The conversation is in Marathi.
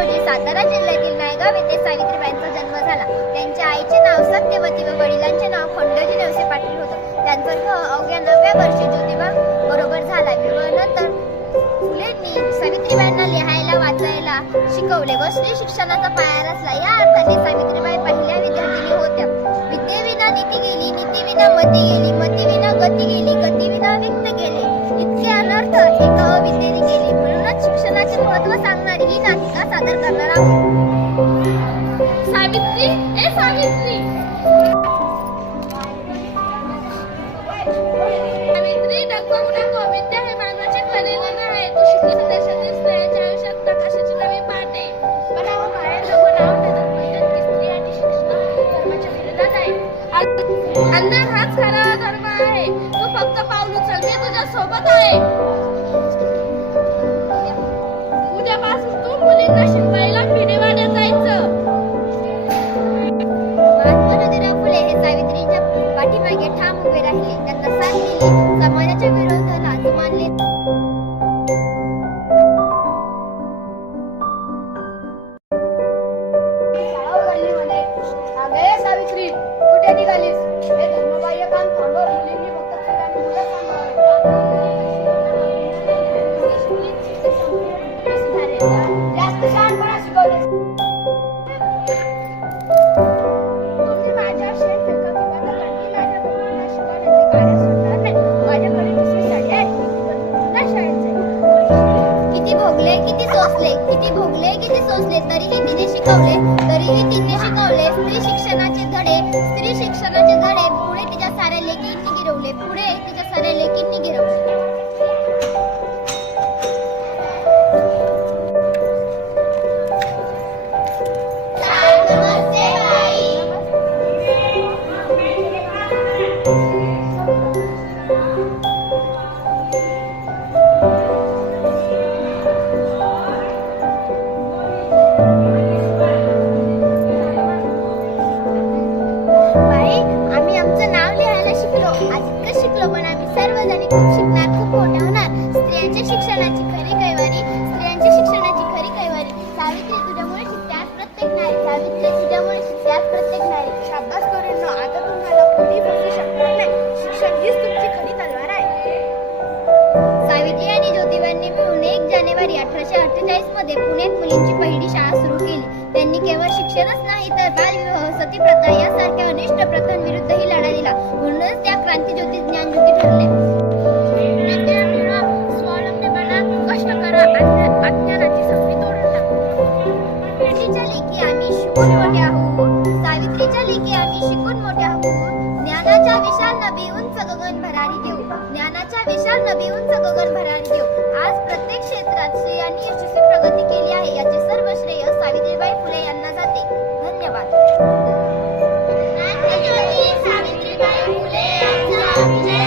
रोजी सातारा जिल्ह्यातील नायगाव येथे सावित्रीबाईंचा जन्म झाला. त्यांच्या आईचे नाव सत्यवती व वडिलांचे नाव खंडोजी नेवसे पाटील होते. त्यांचा विवाह अवघ्या 9व्या वर्षी ज्योतिबा बरोबर झाला. विवाहानंतर फुलेंनी सावित्रीबाईंना लिहायला वाचायला शिकवले व स्त्री शिक्षणाचा पाया रचला. या अर्थाने सावित्रीबाई पहिल्या विद्यार्थिनी होत्या. विद्येविना नीती गेली, नीतीविना मती गेली, मतीविना गती गेली, गतीविना व्यक्त गेले, इतके अनर्थ एका अविद्येने गेले. म्हणूनच शिक्षणाचे महत्त्व सांगणारी ही नाटिका सादर करणार आहोत. सावित्री ए सावित्री, सावित्री नको नको, विद्या हे मानवाचे खरे धन आहे. तू शिकली देशातील स्त्रियांच्या आयुष्यात प्रकाशाची नवी पाटे. पण बाहेर लोक नाव ठेवतात म्हणतात की स्त्री आणि शिक्षण धर्माच्या विरोधात आहे. अंधर हाच खरा धर्म आहे. तू फक्त पाऊल उचल, मी तुझ्या सोबत आहे. उद्यापासून तू मुलींना शिकवायला पिढेवाड्यात जायचं. महात्मा ज्योतिराव फुले हे सावित्रीच्या पाठीमागे ठाम उभे राहिले. त्यांना साथ दिली. समाजाच्या विरोधाला जुमानले. सावित्री, कुठे निघालीस? हे धर्मबाह्य काम थांबव. मुलींनी फक्त आणि मुलं जास्त शहाणपणा शिकवलीस. तुम्ही माझ्या शेत फेकत होता तर मी माझ्या मुलींना शिकवण्याचे कार्य सोडणार नाही. माझ्याकडे दुसरी शाळा आहे, त्या शाळेत जाईल. किती भोगले किती सोसले, किती भोगले किती सोसले, तरीही तिने शिकवले, तरीही तिने शिकवले. स्त्री शिक्षणाचे धडे, स्त्री शिक्षणाचे धडे पुढे तिच्या साऱ्या लेकींनी गिरवले, पुढे तिच्या साऱ्या लेकींनी गिरवले. पण आम्ही सर्वजणी खूप शिकणार, खूप मोठ्या होणार. स्त्रियांच्या शिक्षणाची खरी कैवारी, स्त्रियांच्या शिक्षणाची खरी कैवारी. सावित्री तुझ्यामुळे शिकते आज प्रत्येक नारी, सावित्री तुझ्यामुळे शिकते आज प्रत्येक नारी. शाबास करूंनो, आता तुम्हाला कोणी फसवू शकणार नाही. शिक्षण हीच तुमची खरी तलवार आहे. सावित्री आणि ज्योतिबांनी मिळून 1 जानेवारी 1848 मध्ये पुण्यात मुलींची पहिली शाळा सुरू केली. त्यांनी केवळ शिक्षणच नाही तर बालविवाह, सतीप्रथा यासारख्या अनिष्ट प्रथांविरुद्धही लढा दिला. म्हणूनच त्या क्रांतीज्योती ज्ञानज्योती ठरल्या. विद्या मिळवा, स्वावलंबी बना, कष्ट करा, अज्ञानाची संधी तोडून टाका. सावित्रीच्या लेकी आम्ही शिकून मोठ्या होऊ, सावित्रीच्या लेकी आम्ही शिकून मोठ्या होऊ. ज्ञानाच्या विशाल नभी उंच गगन भरारी देऊ, ज्ञानाच्या विशाल नभी उंच गगन भरारी देऊ. आज प्रत्येक क्षेत्रात स्त्रियांनी यशस्वी प्रगती केली आहे. याचे सर्व श्रेय सावित्रीबाई फुले यांना जाते. धन्यवाद. सावित्रीबाई फुले यांचा